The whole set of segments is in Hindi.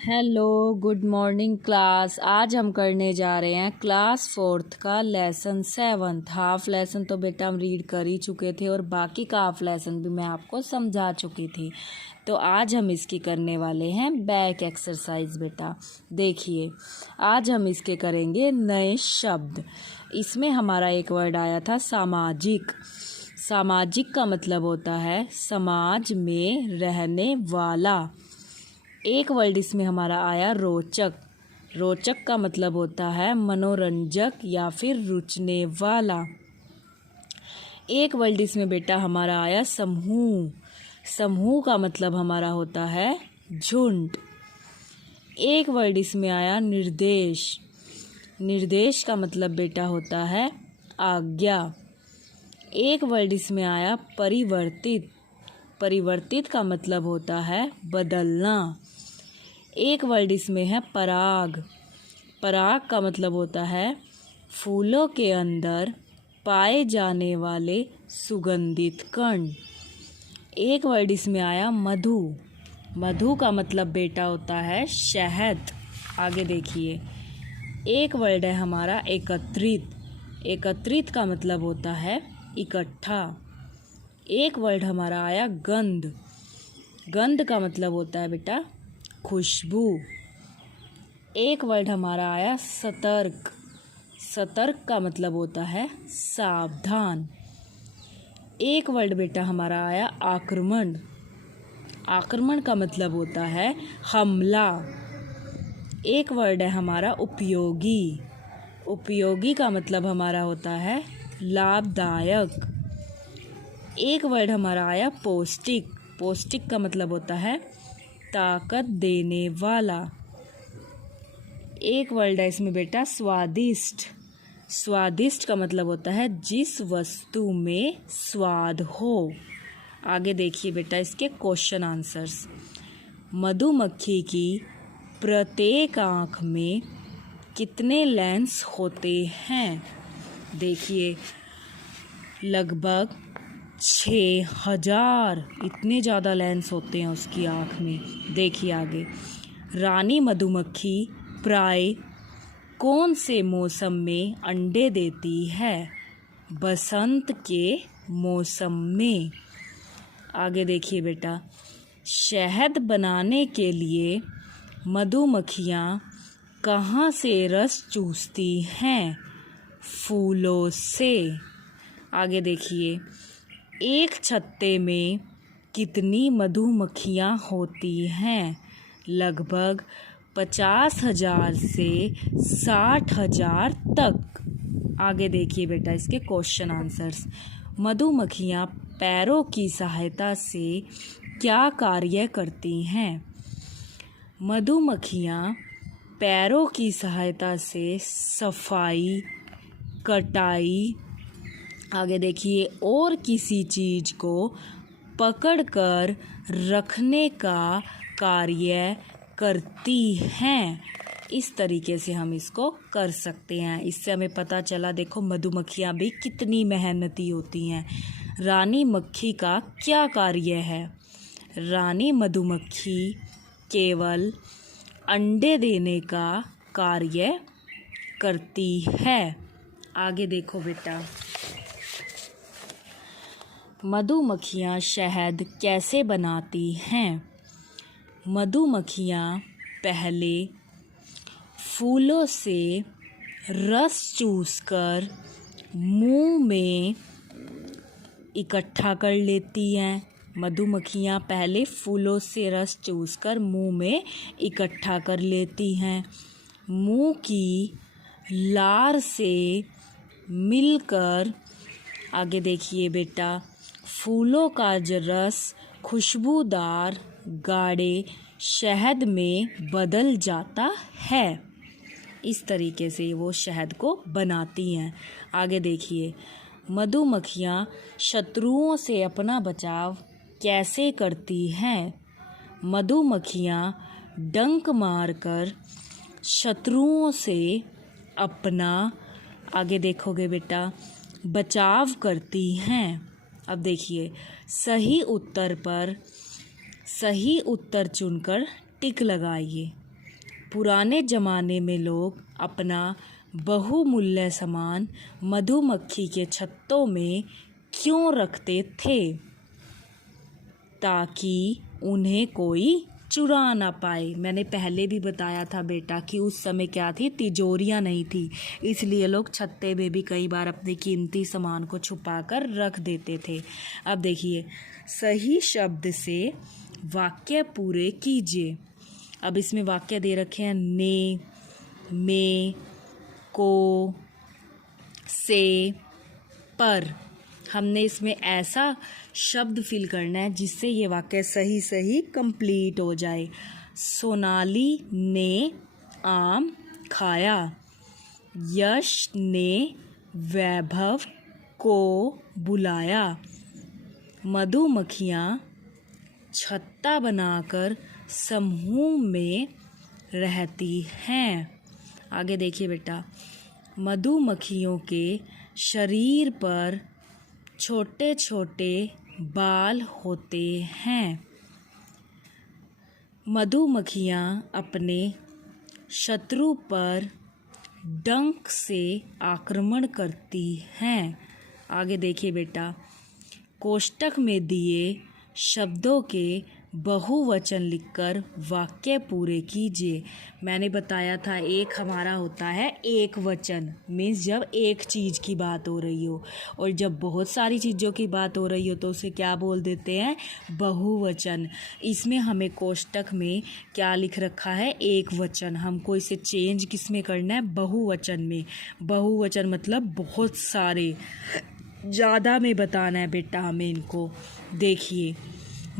Hello, good morning class. आज हम करने जा रहे हैं क्लास 4th का लेसन 7। हाफ लेसन तो बेटा हम रीड कर ही चुके थे और बाकी का हाफ लेसन भी मैं आपको समझा चुकी थी। तो आज हम इसकी करने वाले हैं बैक एक्सरसाइज। बेटा देखिए, आज हम इसके करेंगे नए शब्द। इसमें हमारा एक वर्ड आया था सामाजिक। सामाजिक का मतलब होता है समाज में रहने वाला। एक वर्ड इसमें हमारा आया रोचक। रोचक का मतलब होता है मनोरंजक या फिर रुचने वाला। एक वर्ड इसमें बेटा हमारा आया समूह। समूह का मतलब हमारा होता है झुंड। एक वर्ड इसमें आया निर्देश। निर्देश का मतलब बेटा होता है आज्ञा। एक वर्ड इसमें आया परिवर्तित। परिवर्तित का मतलब होता है बदलना। एक वर्ड इसमें है पराग। पराग का मतलब होता है फूलों के अंदर पाए जाने वाले सुगंधित कण। एक वर्ड इसमें आया मधु। मधु का मतलब बेटा होता है शहद। आगे देखिए, एक वर्ड है हमारा एकत्रित। एकत्रित का मतलब होता है इकट्ठा। एक वर्ड हमारा आया गंध। गंध का मतलब होता है बेटा खुशबू। एक वर्ड हमारा आया सतर्क। सतर्क का मतलब होता है सावधान। एक वर्ड बेटा हमारा आया आक्रमण। आक्रमण का मतलब होता है हमला। एक वर्ड है हमारा उपयोगी। उपयोगी का मतलब हमारा होता है लाभदायक। एक वर्ड हमारा आया पौष्टिक। पौष्टिक का मतलब होता है ताकत देने वाला। एक वर्ड है इसमें बेटा स्वादिष्ट। स्वादिष्ट का मतलब होता है जिस वस्तु में स्वाद हो। आगे देखिए बेटा इसके क्वेश्चन आंसर्स। मधुमक्खी की प्रत्येक आँख में कितने लेंस होते हैं? देखिए, लगभग 6000 इतने ज़्यादा लेंस होते हैं उसकी आँख में। देखिए आगे, रानी मधुमक्खी प्राय कौन से मौसम में अंडे देती है? बसंत के मौसम में। आगे देखिए बेटा, शहद बनाने के लिए मधुमक्खियाँ कहाँ से रस चूसती हैं? फूलों से। आगे देखिए, एक छत्ते में कितनी मधुमक्खियाँ होती हैं? लगभग 50,000 से 60,000 तक। आगे देखिए बेटा इसके क्वेश्चन आंसर्स। मधुमक्खियाँ पैरों की सहायता से क्या कार्य करती हैं? मधुमक्खियाँ पैरों की सहायता से सफाई, कटाई, आगे देखिए, और किसी चीज़ को पकड़कर रखने का कार्य करती हैं। इस तरीके से हम इसको कर सकते हैं। इससे हमें पता चला, देखो मधुमक्खियाँ भी कितनी मेहनती होती हैं। रानी मक्खी का क्या कार्य है? रानी मधुमक्खी केवल अंडे देने का कार्य करती है। आगे देखो बेटा, मधुमक्खियाँ शहद कैसे बनाती हैं? मधुमक्खियाँ पहले फूलों से रस चूसकर मुंह में इकट्ठा कर लेती हैं। मधुमक्खियाँ पहले फूलों से रस चूसकर मुंह में इकट्ठा कर लेती हैं। मुंह की लार से मिलकर, आगे देखिए बेटा, फूलों का रस खुशबूदार गाढ़े शहद में बदल जाता है। इस तरीके से वो शहद को बनाती हैं। आगे देखिए, मधुमक्खियाँ शत्रुओं से अपना बचाव कैसे करती हैं? मधुमक्खियाँ डंक मारकर शत्रुओं से अपना, आगे देखोगे बेटा, बचाव करती हैं। अब देखिए, सही उत्तर पर सही उत्तर चुनकर टिक लगाइए। पुराने ज़माने में लोग अपना बहुमूल्य सामान मधुमक्खी के छत्तों में क्यों रखते थे? ताकि उन्हें कोई चुरा ना पाए। मैंने पहले भी बताया था बेटा कि उस समय क्या थी, तिजोरियां नहीं थी, इसलिए लोग छत्ते में भी कई बार अपने कीमती सामान को छुपा कर रख देते थे। अब देखिए, सही शब्द से वाक्य पूरे कीजिए। अब इसमें वाक्य दे रखे हैं ने, में, को, से, पर। हमने इसमें ऐसा शब्द फिल करना है जिससे ये वाक्य सही सही कंप्लीट हो जाए। सोनाली ने आम खाया। यश ने वैभव को बुलाया। मधुमक्खियाँ छत्ता बनाकर समूह में रहती हैं। आगे देखिए बेटा, मधुमक्खियों के शरीर पर छोटे छोटे बाल होते हैं। मधुमक्खियाँ अपने शत्रु पर डंक से आक्रमण करती हैं। आगे देखिए बेटा, कोष्टक में दिए शब्दों के बहुवचन लिखकर वाक्य पूरे कीजिए। मैंने बताया था एक हमारा होता है एक वचन, मीन्स जब एक चीज़ की बात हो रही हो, और जब बहुत सारी चीज़ों की बात हो रही हो तो उसे क्या बोल देते हैं, बहुवचन। इसमें हमें कोष्टक में क्या लिख रखा है, एक वचन। हमको इसे चेंज किस में करना है, बहुवचन में। बहुवचन मतलब बहुत सारे, ज़्यादा में बताना है बेटा हमें इनको। देखिए,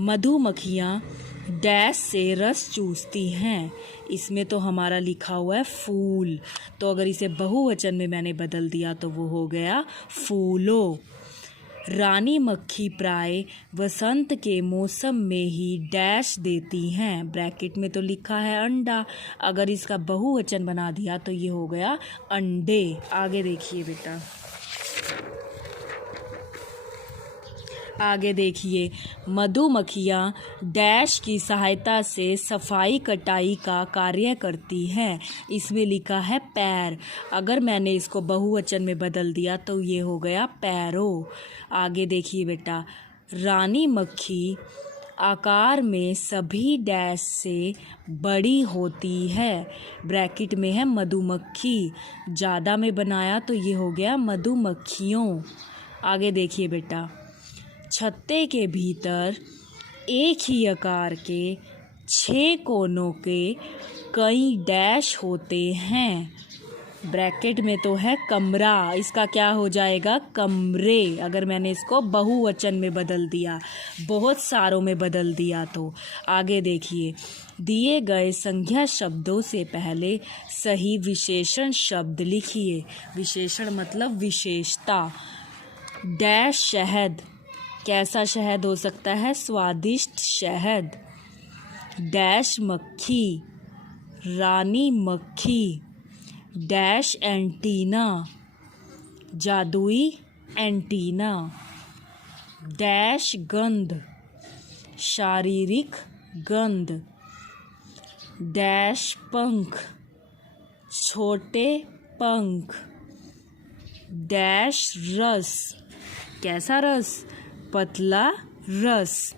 मधुमक्खियाँ डैश से रस चूसती हैं। इसमें तो हमारा लिखा हुआ है फूल, तो अगर इसे बहुवचन में मैंने बदल दिया तो वो हो गया फूलों। रानी मक्खी प्राय वसंत के मौसम में ही डैश देती हैं। ब्रैकेट में तो लिखा है अंडा, अगर इसका बहुवचन बना दिया तो ये हो गया अंडे। आगे देखिए बेटा, आगे देखिए, मधुमक्खियाँ डैश की सहायता से सफाई कटाई का कार्य करती हैं। इसमें लिखा है पैर, अगर मैंने इसको बहुवचन में बदल दिया तो ये हो गया पैरों। आगे देखिए बेटा, रानी मक्खी आकार में सभी डैश से बड़ी होती है। ब्रैकेट में है मधुमक्खी, ज़्यादा में बनाया तो ये हो गया मधुमक्खियों। आगे देखिए बेटा, छत्ते के भीतर एक ही आकार के 6 कोनों के कई डैश होते हैं। ब्रैकेट में तो है कमरा, इसका क्या हो जाएगा, कमरे। अगर मैंने इसको बहुवचन में बदल दिया, बहुत सारों में बदल दिया तो। आगे देखिए, दिए गए संज्ञा शब्दों से पहले सही विशेषण शब्द लिखिए। विशेषण मतलब विशेषता। डैश शहद, कैसा शहद हो सकता है, स्वादिष्ट शहद। डैश मक्खी, रानी मक्खी। डैश एंटीना, जादुई एंटीना। डैश गंध, शारीरिक गंध। डैश पंख, छोटे पंख। डैश रस, कैसा रस, पतला रस।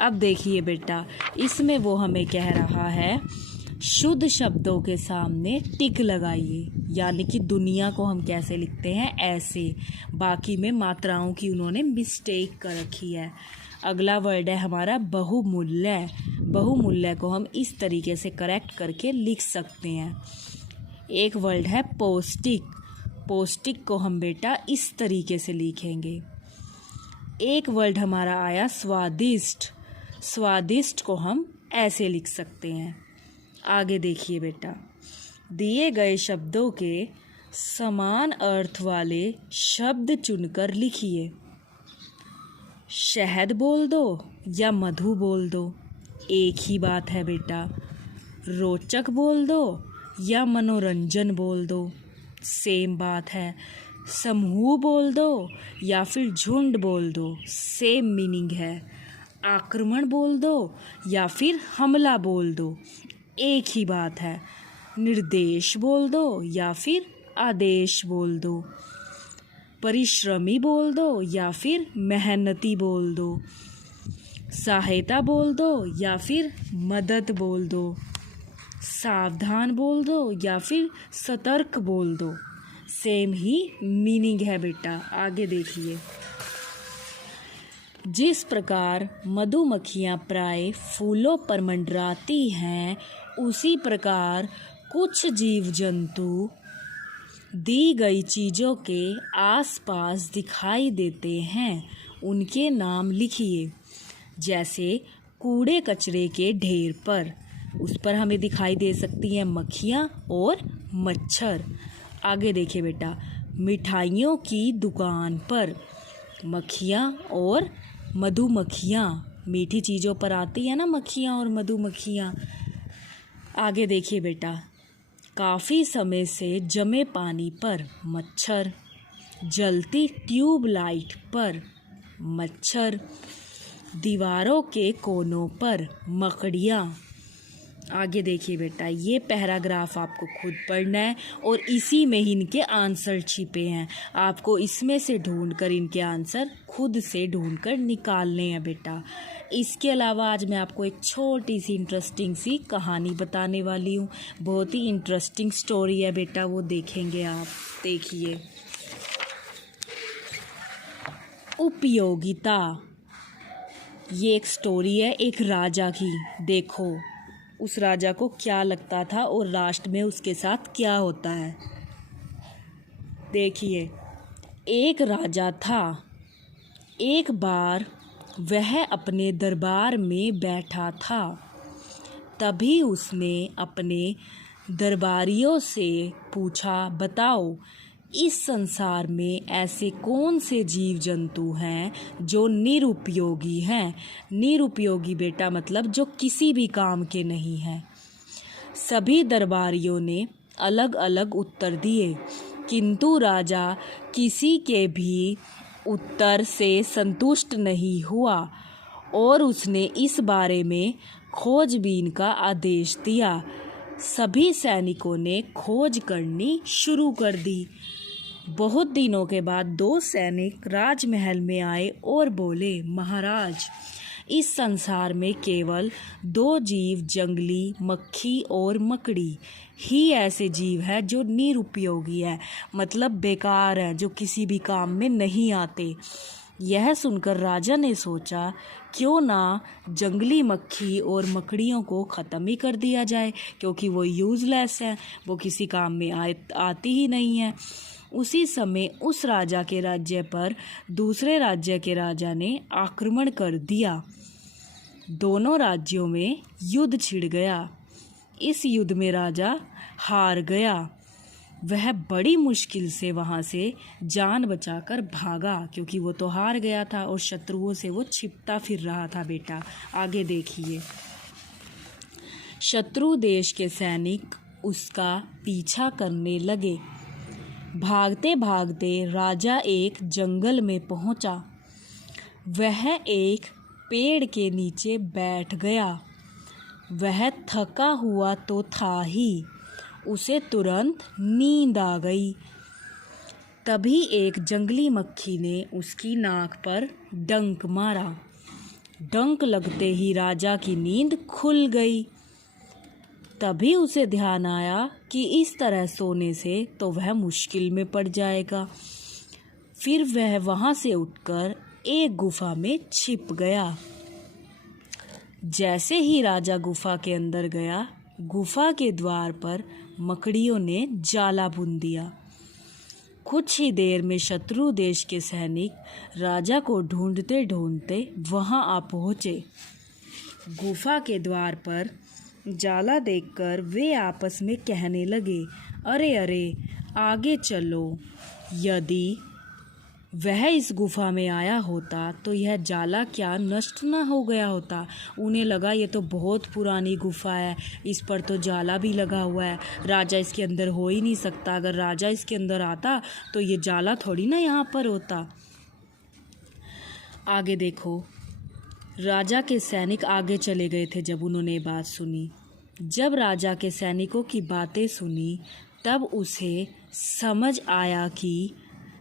अब देखिए बेटा, इसमें वो हमें कह रहा है शुद्ध शब्दों के सामने टिक लगाइए, यानी कि दुनिया को हम कैसे लिखते हैं, ऐसे। बाकी में मात्राओं की उन्होंने मिस्टेक कर रखी है। अगला वर्ड है हमारा बहुमूल्य। बहुमूल्य को हम इस तरीके से करेक्ट करके लिख सकते हैं। एक वर्ड है पौष्टिक। पौष्टिक को हम बेटा इस तरीके से लिखेंगे। एक वर्ड हमारा आया स्वादिष्ट। स्वादिष्ट को हम ऐसे लिख सकते हैं। आगे देखिए बेटा, दिए गए शब्दों के समान अर्थ वाले शब्द चुनकर लिखिए। शहद बोल दो या मधु बोल दो, एक ही बात है बेटा। रोचक बोल दो या मनोरंजन बोल दो, सेम बात है। समूह बोल दो या फिर झुंड बोल दो, सेम मीनिंग है। आक्रमण बोल दो या फिर हमला बोल दो, एक ही बात है। निर्देश बोल दो या फिर आदेश बोल दो, परिश्रमी बोल दो या फिर मेहनती बोल दो, सहायता बोल दो या फिर मदद बोल दो, सावधान बोल दो या फिर सतर्क बोल दो। सेम ही मीनिंग है बेटा। आगे देखिए, जिस प्रकार मधुमक्खियाँ प्राय फूलों पर मंडराती हैं, उसी प्रकार कुछ जीव जंतु दी गई चीज़ों के आसपास दिखाई देते हैं। उनके नाम लिखिए। जैसे कूड़े कचरे के ढेर पर, उस पर हमें दिखाई दे सकती हैं मक्खियाँ और मच्छर। आगे देखिए बेटा, मिठाइयों की दुकान पर मक्खियाँ और मधुमक्खियाँ, मीठी चीज़ों पर आती है ना मक्खियाँ और मधुमक्खियाँ। आगे देखिए बेटा, काफ़ी समय से जमे पानी पर मच्छर, जलती ट्यूबलाइट पर मच्छर, दीवारों के कोनों पर मकड़ियाँ। आगे देखिए बेटा, ये पैराग्राफ आपको खुद पढ़ना है और इसी में ही इनके आंसर छिपे हैं। आपको इसमें से ढूंढकर इनके आंसर खुद से ढूंढकर निकालने हैं बेटा। इसके अलावा आज मैं आपको एक छोटी सी इंटरेस्टिंग सी कहानी बताने वाली हूँ। बहुत ही इंटरेस्टिंग स्टोरी है बेटा, वो देखेंगे आप। देखिए, उपयोगिता। ये एक स्टोरी है एक राजा की। देखो उस राजा को क्या लगता था और लास्ट में उसके साथ क्या होता है। देखिए, एक राजा था। एक बार वह अपने दरबार में बैठा था। तभी उसने अपने दरबारियों से पूछा, बताओ इस संसार में ऐसे कौन से जीव जंतु हैं जो निरुपयोगी हैं। निरुपयोगी बेटा मतलब जो किसी भी काम के नहीं हैं। सभी दरबारियों ने अलग अलग उत्तर दिए, किंतु राजा किसी के भी उत्तर से संतुष्ट नहीं हुआ और उसने इस बारे में खोजबीन का आदेश दिया। सभी सैनिकों ने खोज करनी शुरू कर दी। बहुत दिनों के बाद दो सैनिक राजमहल में आए और बोले, महाराज, इस संसार में केवल दो जीव, जंगली मक्खी और मकड़ी ही ऐसे जीव हैं जो निरुपयोगी है, मतलब बेकार है, जो किसी भी काम में नहीं आते। यह सुनकर राजा ने सोचा, क्यों ना जंगली मक्खी और मकड़ियों को ख़त्म ही कर दिया जाए, क्योंकि वो यूज़लेस हैं, वो किसी काम में आती ही नहीं है। उसी समय उस राजा के राज्य पर दूसरे राज्य के राजा ने आक्रमण कर दिया। दोनों राज्यों में युद्ध छिड़ गया। इस युद्ध में राजा हार गया। वह बड़ी मुश्किल से वहाँ से जान बचाकर भागा, क्योंकि वो तो हार गया था और शत्रुओं से वो छिपता फिर रहा था बेटा। आगे देखिए, शत्रु देश के सैनिक उसका पीछा करने लगे। भागते भागते राजा एक जंगल में पहुंचा। वह एक पेड़ के नीचे बैठ गया। वह थका हुआ तो था ही, उसे तुरंत नींद आ गई। तभी एक जंगली मक्खी ने उसकी नाक पर डंक मारा। डंक लगते ही राजा की नींद खुल गई। तभी उसे ध्यान आया कि इस तरह सोने से तो वह मुश्किल में पड़ जाएगा। फिर वह वहाँ से उठकर एक गुफा में छिप गया। जैसे ही राजा गुफा के अंदर गया, गुफा के द्वार पर मकड़ियों ने जाला बुन दिया। कुछ ही देर में शत्रु देश के सैनिक राजा को ढूंढते ढूंढते वहाँ आ पहुँचे। गुफा के द्वार पर जाला देखकर वे आपस में कहने लगे, अरे अरे, आगे चलो। यदि वह इस गुफा में आया होता तो यह जाला क्या नष्ट ना हो गया होता। उन्हें लगा ये तो बहुत पुरानी गुफा है, इस पर तो जाला भी लगा हुआ है, राजा इसके अंदर हो ही नहीं सकता। अगर राजा इसके अंदर आता तो ये जाला थोड़ी ना यहाँ पर होता। आगे देखो, राजा के सैनिक आगे चले गए थे जब उन्होंने बात सुनी। जब राजा के सैनिकों की बातें सुनी तब उसे समझ आया कि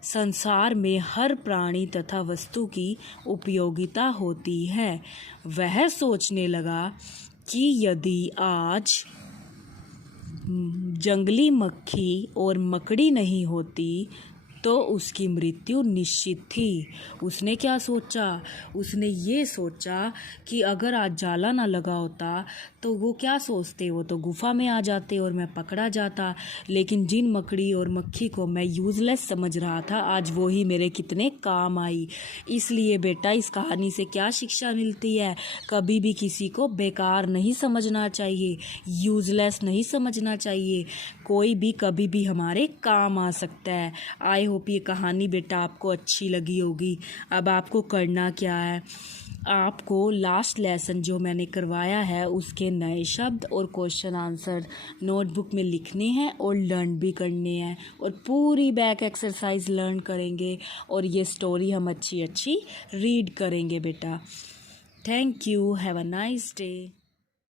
संसार में हर प्राणी तथा वस्तु की उपयोगिता होती है। वह सोचने लगा कि यदि आज जंगली मक्खी और मकड़ी नहीं होती तो उसकी मृत्यु निश्चित थी। उसने क्या सोचा? उसने ये सोचा कि अगर आज जाला ना लगा होता तो वो क्या सोचते, वो तो गुफा में आ जाते और मैं पकड़ा जाता। लेकिन जिन मकड़ी और मक्खी को मैं यूज़लेस समझ रहा था आज वो ही मेरे कितने काम आई। इसलिए बेटा इस कहानी से क्या शिक्षा मिलती है? कभी भी किसी को बेकार नहीं समझना चाहिए, यूज़लेस नहीं समझना चाहिए। कोई भी कभी भी हमारे काम आ सकता है। आई होप ये कहानी बेटा आपको अच्छी लगी होगी। अब आपको करना क्या है, आपको लास्ट लेसन जो मैंने करवाया है उसके नए शब्द और क्वेश्चन आंसर नोटबुक में लिखने हैं और लर्न भी करने हैं और पूरी बैक एक्सरसाइज लर्न करेंगे और ये स्टोरी हम अच्छी रीड करेंगे बेटा। Thank you, have a nice day.